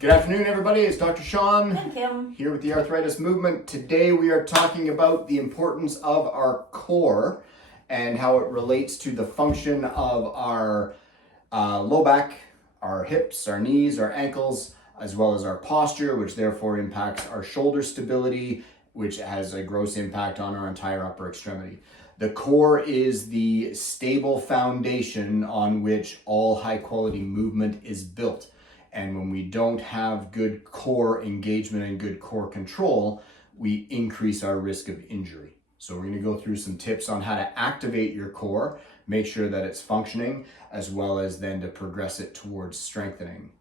Good afternoon, everybody. It's Dr. Sean And Kim. here with the Arthritis Movement. Today we are talking about the importance of our core and how it relates to the function of our low back, our hips, our knees, our ankles, as well as our posture, which therefore impacts our shoulder stability, which has a gross impact on our entire upper extremity. The core is the stable foundation on which all high quality movement is built. And when we don't have good core engagement and good core control, we increase our risk of injury. So we're going to go through some tips on how to activate your core, make sure that it's functioning, as well as then to progress it towards strengthening.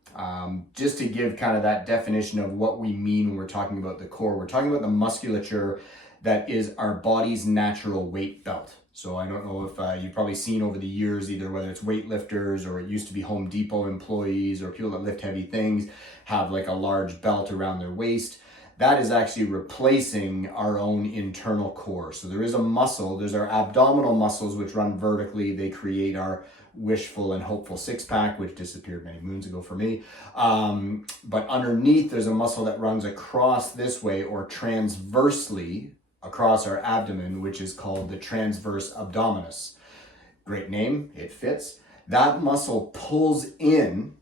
Just to give kind of that definition of what we mean when we're talking about the core, we're talking about the musculature that is our body's natural weight belt. So I don't know if you've probably seen over the years, either whether it's weightlifters or it used to be Home Depot employees or people that lift heavy things have like a large belt around their waist. That is actually replacing our own internal core. So there is a muscle, there's our abdominal muscles which run vertically. They create our wishful and hopeful six-pack, which disappeared many moons ago for me. But underneath there's a muscle that runs across this way or transversely across our abdomen, which is called the transverse abdominis. Great name, it fits. That muscle pulls in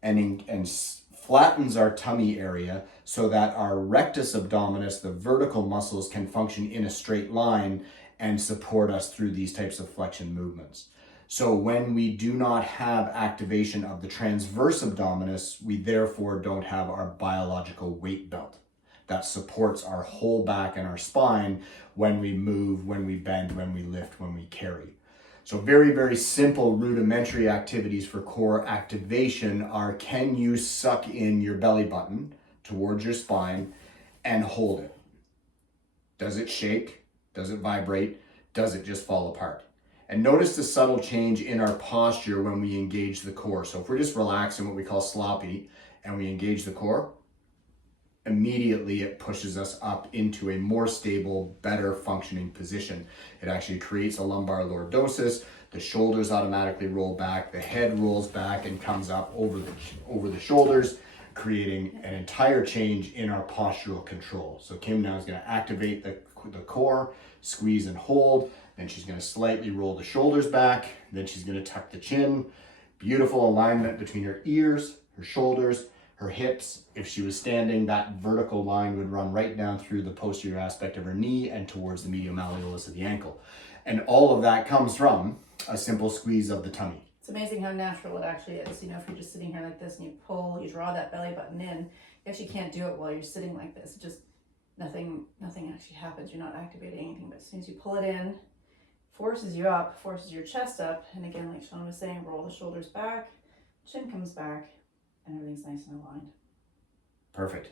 and flattens our tummy area so that our rectus abdominis, the vertical muscles, can function in a straight line and support us through these types of flexion movements. So when we do not have activation of the transverse abdominis, we therefore don't have our biological weight belt that supports our whole back and our spine when we move, when we bend, when we lift, when we carry. So very, very simple rudimentary activities for core activation are, can you suck in your belly button towards your spine and hold it? Does it shake? Does it vibrate? Does it just fall apart? And notice the subtle change in our posture when we engage the core. So if we're just relaxed in what we call sloppy and we engage the core, immediately it pushes us up into a more stable, better functioning position. It actually creates a lumbar lordosis. The shoulders automatically roll back, the head rolls back and comes up over the shoulders, creating an entire change in our postural control. So Kim now is going to activate the core, squeeze and hold. Then she's going to slightly roll the shoulders back. Then she's going to tuck the chin. Beautiful alignment between her ears, her shoulders, her hips. If she was standing, that vertical line would run right down through the posterior aspect of her knee and towards the medial malleolus of the ankle. And all of that comes from a simple squeeze of the tummy. It's amazing how natural it actually is. You know, if you're just sitting here like this and you pull, you draw that belly button in, you actually can't do it while you're sitting like this. It just, nothing actually happens. You're not activating anything, but as soon as you pull it in, forces you up, forces your chest up. And again, like Sean was saying, roll the shoulders back, chin comes back, and everything's nice and aligned. Perfect.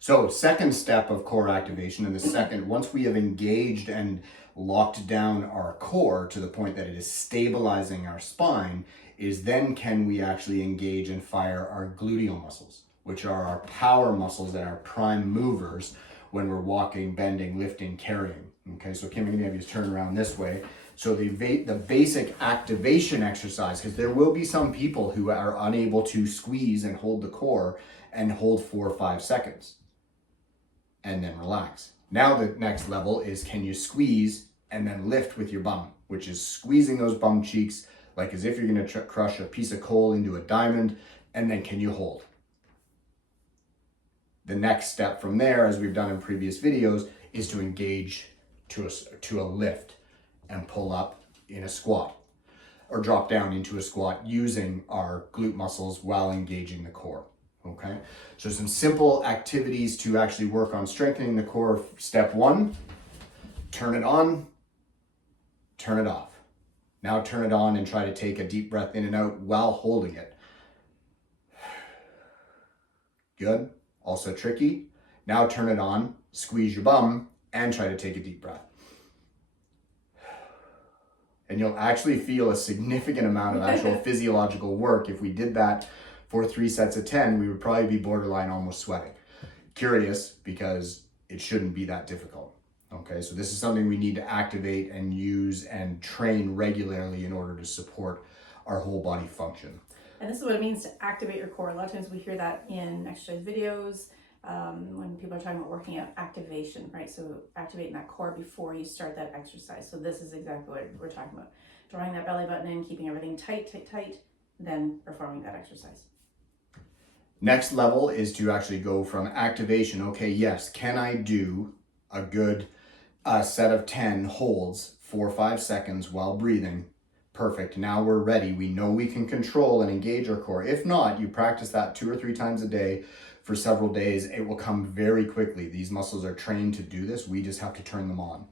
So second step of core activation, and the second, once we have engaged and locked down our core to the point that it is stabilizing our spine, is then can we actually engage and fire our gluteal muscles, which are our power muscles and our prime movers when we're walking, bending, lifting, carrying. Okay, so Kim, I'm gonna have you turn around this way. So the basic activation exercise, because there will be some people who are unable to squeeze and hold the core and hold 4 or 5 seconds and then relax. Now the next level is, can you squeeze and then lift with your bum, which is squeezing those bum cheeks like as if you're going to crush a piece of coal into a diamond, and then can you hold? The next step from there, as we've done in previous videos, is to engage to a lift and pull up in a squat or drop down into a squat using our glute muscles while engaging the core. Okay, so some simple activities to actually work on strengthening the core. Step 1, turn it on, turn it off. Now turn it on and try to take a deep breath in and out while holding it. Good. Also tricky. Now turn it on, squeeze your bum, and try to take a deep breath. And you'll actually feel a significant amount of actual physiological work. If we did that for 3 sets of 10, we would probably be borderline almost sweating. Curious, because it shouldn't be that difficult. Okay, so this is something we need to activate and use and train regularly in order to support our whole body function. And this is what it means to activate your core. A lot of times we hear that in exercise videos when people are talking about working out activation, right? So activating that core before you start that exercise. So this is exactly what we're talking about. Drawing that belly button in, keeping everything tight, then performing that exercise. Next level is to actually go from activation. Okay, yes, can I do a good set of 10 holds 4 or 5 seconds while breathing? Perfect. Now we're ready. We know we can control and engage our core. If not, you practice that 2 or 3 times a day for several days. It will come very quickly. These muscles are trained to do this. We just have to turn them on.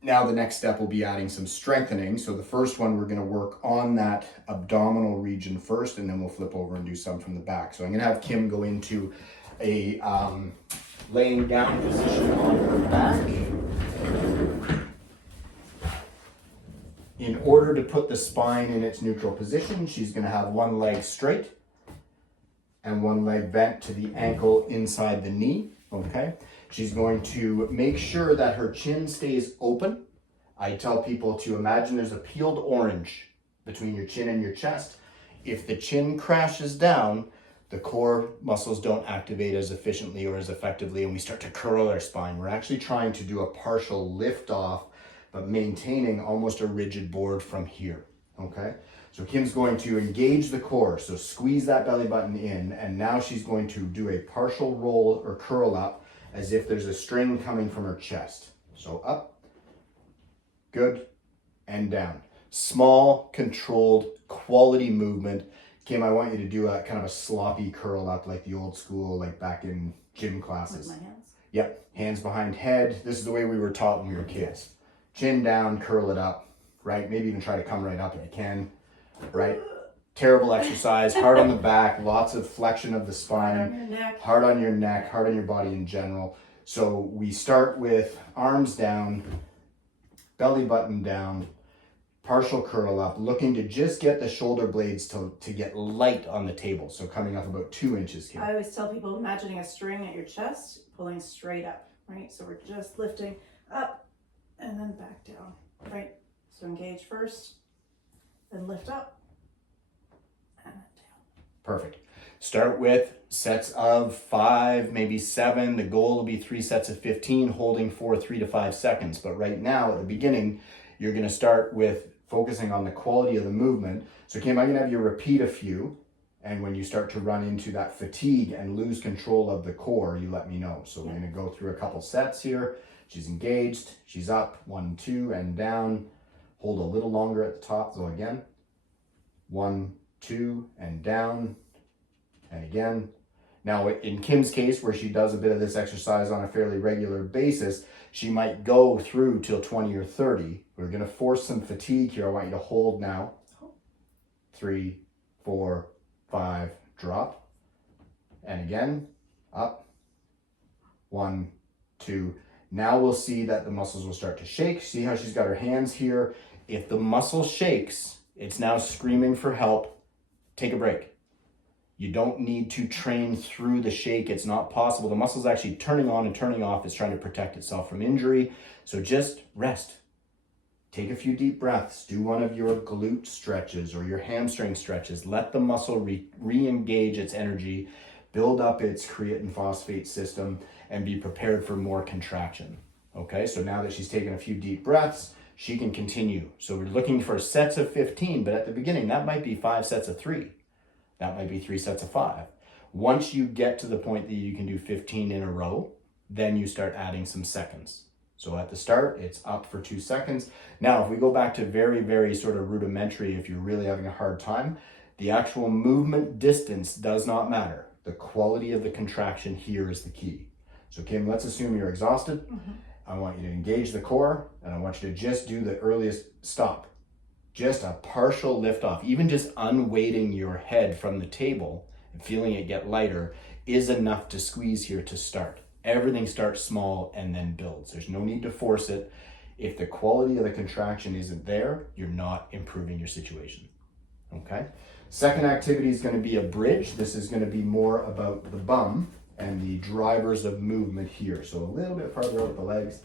Now the next step will be adding some strengthening. So the first one, we're going to work on that abdominal region first, and then we'll flip over and do some from the back. So I'm going to have Kim go into a laying down position on her back. In order to put the spine in its neutral position, she's going to have one leg straight and one leg bent to the ankle inside the knee. Okay. She's going to make sure that her chin stays open. I tell people to imagine there's a peeled orange between your chin and your chest. If the chin crashes down, the core muscles don't activate as efficiently or as effectively, and we start to curl our spine. We're actually trying to do a partial lift off, but maintaining almost a rigid board from here. Okay? So Kim's going to engage the core. So squeeze that belly button in, and now she's going to do a partial roll or curl up as if there's a string coming from her chest. So up, good, and down. Small, controlled, quality movement. Kim, I want you to do a kind of a sloppy curl up like the old school, like back in gym classes. With my hands? Yep, hands behind head. This is the way we were taught when we were kids. Chin down, curl it up, right? Maybe even try to come right up if you can, right? Terrible exercise, hard on the back, lots of flexion of the spine, hard on your neck, hard on your body in general. So we start with arms down, belly button down, partial curl up, looking to just get the shoulder blades to get light on the table. So coming up about 2 inches here. I always tell people imagining a string at your chest, pulling straight up, right? So we're just lifting up and then back down, right? So engage first, then lift up. Perfect. Start with sets of 5, maybe 7. The goal will be 3 sets of 15, holding for 3 to 5 seconds. But right now, at the beginning, you're going to start with focusing on the quality of the movement. So Kim, I'm going to have you repeat a few. And when you start to run into that fatigue and lose control of the core, you let me know. So we're going to go through a couple sets here. She's engaged. She's up. 1, 2, and down. Hold a little longer at the top. So again, 1, 2, and down, and again. Now in Kim's case, where she does a bit of this exercise on a fairly regular basis, she might go through till 20 or 30. We're going to force some fatigue here. I want you to hold now. 3, 4, 5, drop, and again, up, 1, 2. Now we'll see that the muscles will start to shake. See how she's got her hands here? If the muscle shakes, it's now screaming for help. Take a break. You don't need to train through the shake. It's not possible. The muscle's actually turning on and turning off. It's trying to protect itself from injury. So just rest. Take a few deep breaths. Do one of your glute stretches or your hamstring stretches. Let the muscle re-engage its energy, build up its creatine phosphate system, and be prepared for more contraction. Okay, so now that she's taken a few deep breaths, she can continue. So we're looking for sets of 15, but at the beginning, that might be 5 sets of 3. That might be 3 sets of 5. Once you get to the point that you can do 15 in a row, then you start adding some seconds. So at the start, it's up for 2 seconds. Now, if we go back to very, very sort of rudimentary, if you're really having a hard time, the actual movement distance does not matter. The quality of the contraction here is the key. So Kim, let's assume you're exhausted. Mm-hmm. I want you to engage the core, and I want you to just do the earliest stop. Just a partial lift off. Even just unweighting your head from the table and feeling it get lighter is enough to squeeze here to start. Everything starts small and then builds. There's no need to force it. If the quality of the contraction isn't there, you're not improving your situation. Okay? Second activity is going to be a bridge. This is going to be more about the bum and the drivers of movement here. So a little bit farther out the legs.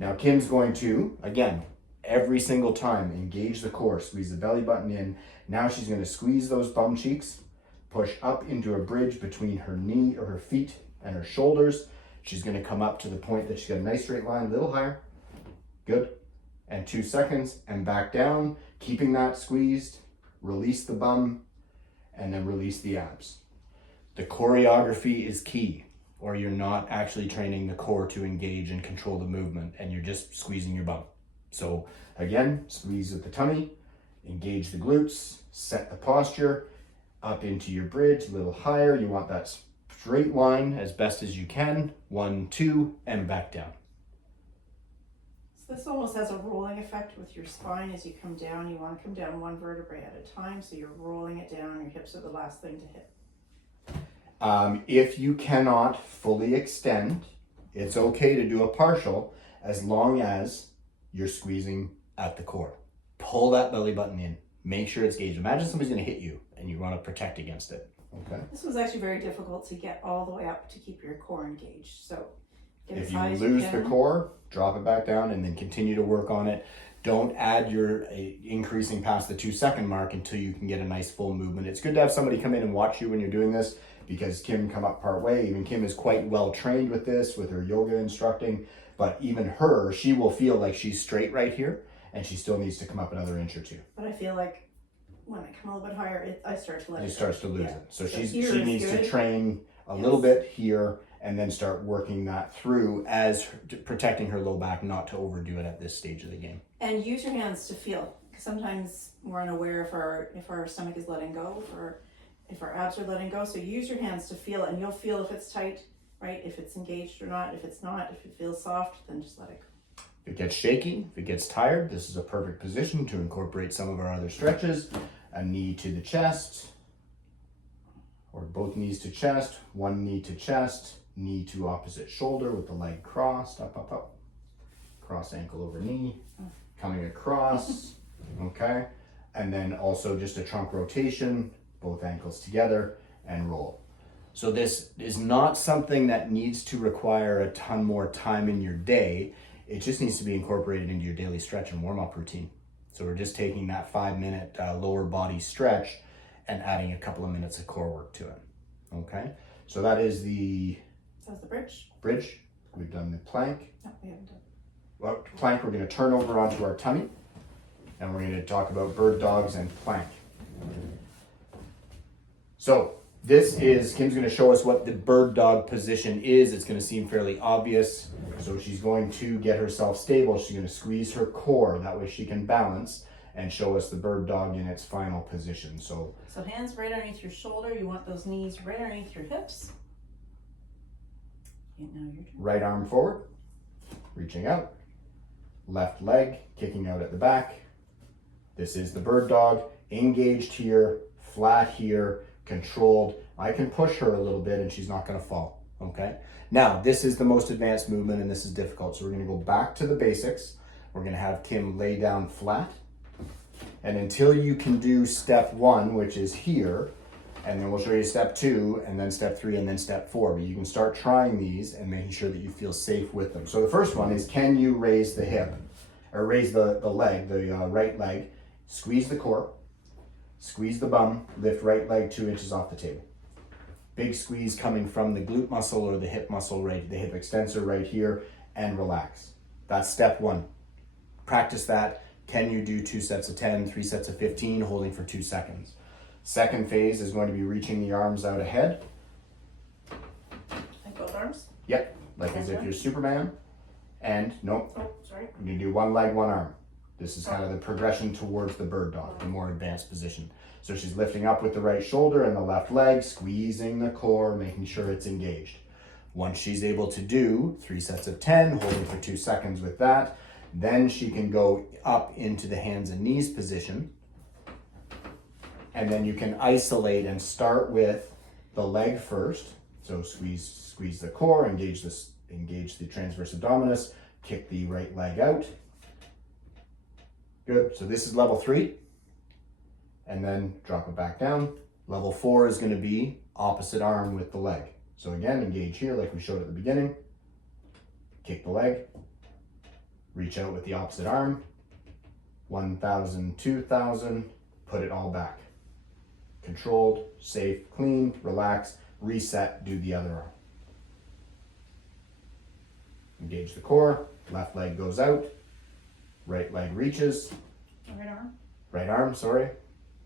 Now Kim's going to, again, every single time. Engage the core, squeeze the belly button in. Now she's going to squeeze those bum cheeks, push up into a bridge between her knee or her feet and her shoulders. She's going to come up to the point that she's got a nice straight line, a little higher. Good. And 2 seconds and back down, keeping that squeezed. Release the bum and then release the abs. The choreography is key, or you're not actually training the core to engage and control the movement, and you're just squeezing your bum. So again, squeeze at the tummy, engage the glutes, set the posture, up into your bridge, a little higher. You want that straight line as best as you can. 1, 2, and back down. So this almost has a rolling effect with your spine as you come down. You want to come down one vertebrae at a time, so you're rolling it down. Your hips are the last thing to hit. If you cannot fully extend, it's okay to do a partial as long as you're squeezing at the core. Pull that belly button in. Make sure it's gauged. Imagine somebody's going to hit you and you want to protect against it. Okay. This was actually very difficult to get all the way up to keep your core engaged. So get If as you high as lose you the can. core, drop it back down and then continue to work on it. Don't add your increasing past the 2 second mark until you can get a nice full movement. It's good to have somebody come in and watch you when you're doing this, because Kim come up part way. Even Kim is quite well trained with this, with her yoga instructing, but even her, she will feel like she's straight right here and she still needs to come up another inch or two. But I feel like when I come a little bit higher, I start to let It it starts go. to lose Yeah. it. So So she here is needs to good. train a little bit here and then start working that through as protecting her low back, not to overdo it at this stage of the game. And use your hands to feel. 'Cause sometimes we're unaware if our stomach is letting go, if our abs are letting go. So use your hands to feel, and you'll feel if it's tight, right? If it's engaged or not. If it's not, if it feels soft, then just let it go. If it gets shaky, if it gets tired, this is a perfect position to incorporate some of our other stretches. A knee to the chest, or both knees to chest, one knee to chest, knee to opposite shoulder with the leg crossed, up, up, up. Cross ankle over knee, coming across, okay? And then also just a trunk rotation, both ankles together, and roll. So this is not something that needs to require a ton more time in your day. It just needs to be incorporated into your daily stretch and warm-up routine. So we're just taking that 5-minute lower body stretch and adding a couple of minutes of core work to it, okay? So that is the So that's the bridge. bridge. We've done the plank. No, we haven't done. Well, plank, we're going to turn over onto our tummy, and we're going to talk about bird dogs and plank. So this is, Kim's going to show us what the bird dog position is. It's going to seem fairly obvious. So she's going to get herself stable. She's going to squeeze her core. That way she can balance and show us the bird dog in its final position. So hands right underneath your shoulder. You want those knees right underneath your hips. Okay, now your turn. right arm forward, reaching out. Left leg kicking out at the back. This is the bird dog. Engaged here, flat here, controlled. I can push her a little bit and she's not going to fall. Okay. Now, this is the most advanced movement and this is difficult. So we're going to go back to the basics. We're going to have Kim lay down flat. And until you can do step 1, which is here, and then we'll show you step 2, and then step 3, and then step 4. But you can start trying these and making sure that you feel safe with them. So the first one is, can you raise the hip, or raise the leg, the right leg, squeeze the core, squeeze the bum, lift right leg 2 inches off the table. Big squeeze coming from the glute muscle or the hip muscle, right, the hip extensor right here, and relax. That's step 1. Practice that. Can you do 2 sets of 10, 3 sets of 15, holding for 2 seconds? Second phase is going to be reaching the arms out ahead. Like both arms? Yep, like as if you're Superman. And no, Oh, sorry. you can do one leg, one arm. This is kind of the progression towards the bird dog, the more advanced position. So she's lifting up with the right shoulder and the left leg, squeezing the core, making sure it's engaged. Once she's able to do 3 sets of 10, holding for 2 seconds with that, then she can go up into the hands and knees position. And then you can isolate and start with the leg first. So squeeze the core, engage the transverse abdominis, kick the right leg out. Good. So this is level 3. And then drop it back down. Level 4 is going to be opposite arm with the leg. So again, engage here like we showed at the beginning. Kick the leg. Reach out with the opposite arm. 1,000, 2,000, put it all back. Controlled, safe, clean, relax, reset, do the other arm. Engage the core, left leg goes out, right leg reaches, right arm, sorry.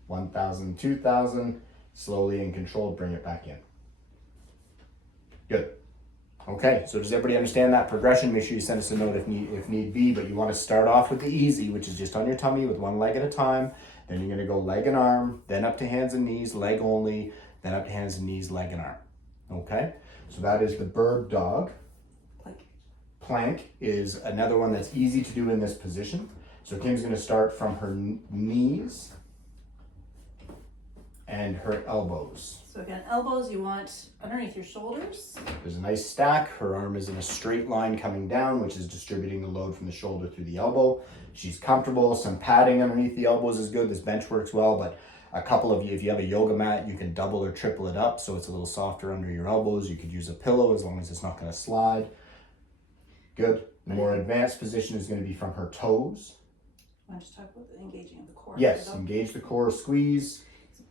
1,000, 2,000, slowly and controlled, bring it back in. Good. Okay, so does everybody understand that progression? Make sure you send us a note if need be, but you want to start off with the easy, which is just on your tummy with one leg at a time. Then you're going to go leg and arm, then up to hands and knees, leg only, then up to hands and knees, leg and arm. Okay, so that is the bird dog. Plank is another one that's easy to do in this position. So Kim's going to start from her knees and her elbows. So again, elbows you want underneath your shoulders. There's a nice stack. Her arm is in a straight line coming down, which is distributing the load from the shoulder through the elbow. She's comfortable. Some padding underneath the elbows is good. This bench works well, but a couple of you, if you have a yoga mat, you can double or triple it up so it's a little softer under your elbows. You could use a pillow as long as it's not going to slide. Good. The more advanced position is going to be from her toes. I want to talk about the engaging of the core. Yes, engage the core, squeeze.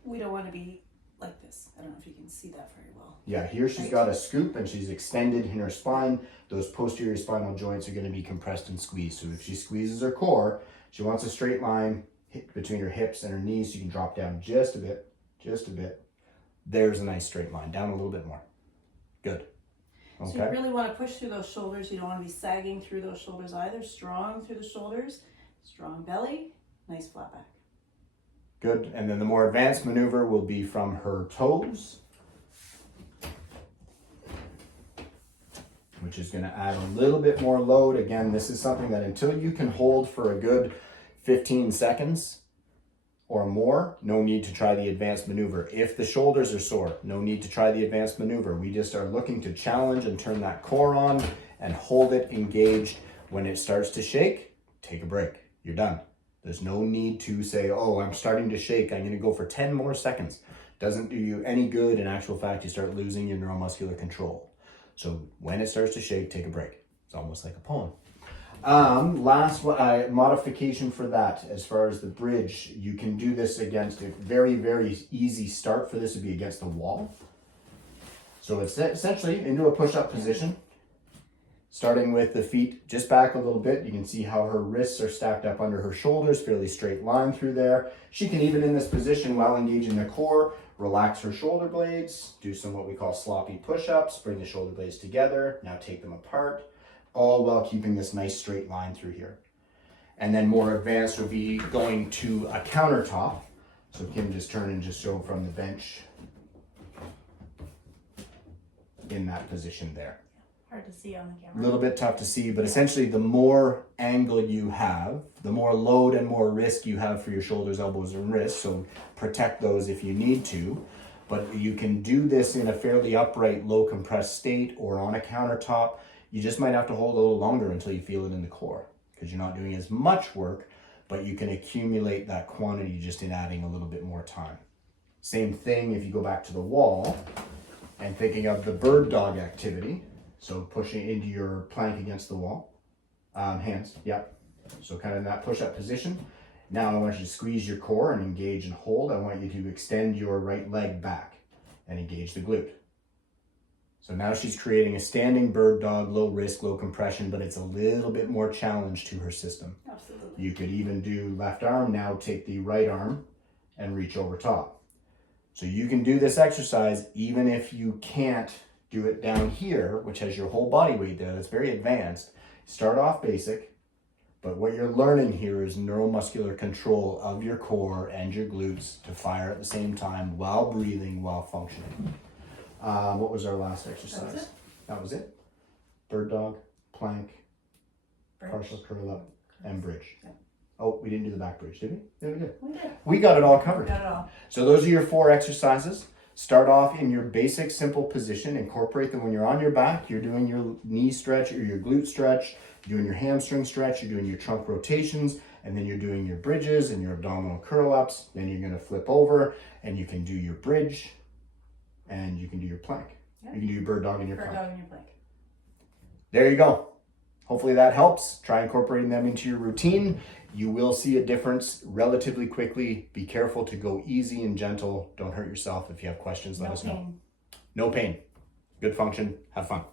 We don't want to be like this. I don't know if you can see that very well. Yeah, here she's got a scoop and she's extended in her spine. Those posterior spinal joints are going to be compressed and squeezed. So if she squeezes her core, she wants a straight line between her hips and her knees. So you can drop down just a bit, just a bit. There's a nice straight line. Down a little bit more. Good. Okay. So you really want to push through those shoulders. You don't want to be sagging through those shoulders either. Strong through the shoulders, strong belly, nice flat back. Good. And then the more advanced maneuver will be from her toes, which is going to add a little bit more load. Again, this is something that until you can hold for a good 15 seconds or more, no need to try the advanced maneuver. If the shoulders are sore, no need to try the advanced maneuver. We just are looking to challenge and turn that core on and hold it engaged. When it starts to shake, take a break. You're done. There's no need to say, oh, I'm starting to shake. I'm going to go for 10 more seconds. Doesn't do you any good. In actual fact, you start losing your neuromuscular control. So when it starts to shake, take a break. It's almost like a poem. Last modification for that, as far as the bridge, you can do this against a very, very easy start for this would be against the wall. So it's essentially into a push-up position, starting with the feet just back a little bit. You can see how her wrists are stacked up under her shoulders, fairly straight line through there. She can even in this position, while engaging the core, relax her shoulder blades, do some what we call sloppy push-ups, bring the shoulder blades together, now take them apart, all while keeping this nice straight line through here. And then more advanced would be going to a countertop. So Kim just turn and just show from the bench in that position there. Hard to see on the camera. A little bit tough to see, but essentially the more angle you have, the more load and more risk you have for your shoulders, elbows, and wrists. So protect those if you need to. But you can do this in a fairly upright, low compressed state or on a countertop. You just might have to hold a little longer until you feel it in the core because you're not doing as much work, but you can accumulate that quantity just in adding a little bit more time. Same thing if you go back to the wall and thinking of the bird dog activity. So pushing into your plank against the wall, hands, yep. So kind of in that push-up position. Now I want you to squeeze your core and engage and hold. I want you to extend your right leg back and engage the glute. So now she's creating a standing bird dog, low risk, low compression, but it's a little bit more challenge to her system. Absolutely. You could even do left arm, now take the right arm and reach over top. So you can do this exercise even if you can't do it down here, which has your whole body weight there. That's very advanced. Start off basic, but what you're learning here is neuromuscular control of your core and your glutes to fire at the same time while breathing, while functioning. What was our last exercise? That was it. Bird dog, plank, Bridge. partial curl up, and bridge. Yeah. Oh, we didn't do the back bridge, did we? Yeah, we did. We did. We got it all covered. Got it all. So those are your 4 exercises. Start off in your basic simple position. Incorporate them when you're on your back. You're doing your knee stretch or your glute stretch. You're doing your hamstring stretch. You're doing your trunk rotations. And then you're doing your bridges and your abdominal curl ups. Then you're going to flip over and you can do your bridge and you can do your plank. Yeah. You can do your bird dog and your Bird plank. dog and your plank. There you go. hopefully that helps. Try incorporating them into your routine. You will see a difference relatively quickly. Be careful to go easy and gentle. Don't hurt yourself. If you have questions, let us know. pain. No pain. Good function. Have fun.